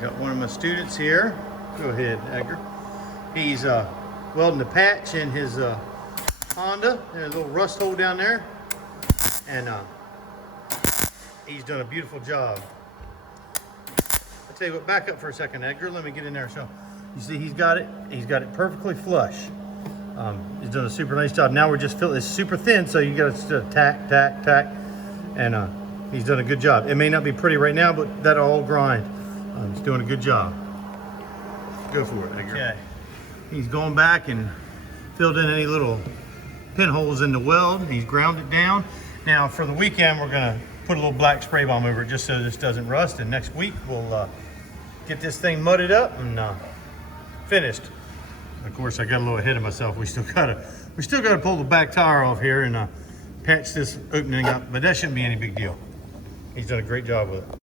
Got one of my students here. Go ahead, Edgar. He's welding a patch in his Honda. There's a little rust hole down there. And he's done a beautiful job. I'll tell you what, back up for a second, Edgar. Let me get in there. So you see he's got it perfectly flush. He's done a super nice job. Now we're just filling it's super thin, so you got to tack, tack, tack. And he's done a good job. It may not be pretty right now, but that'll all grind. He's doing a good job. Go for it, Edgar. Okay. He's going back and filled in any little pinholes in the weld. He's ground it down. Now for the weekend, we're gonna put a little black spray bomb over it just so this doesn't rust. And next week we'll get this thing mudded up and finished. Of course, I got a little ahead of myself. We still gotta pull the back tire off here and patch this opening up, but that shouldn't be any big deal. He's done a great job with it.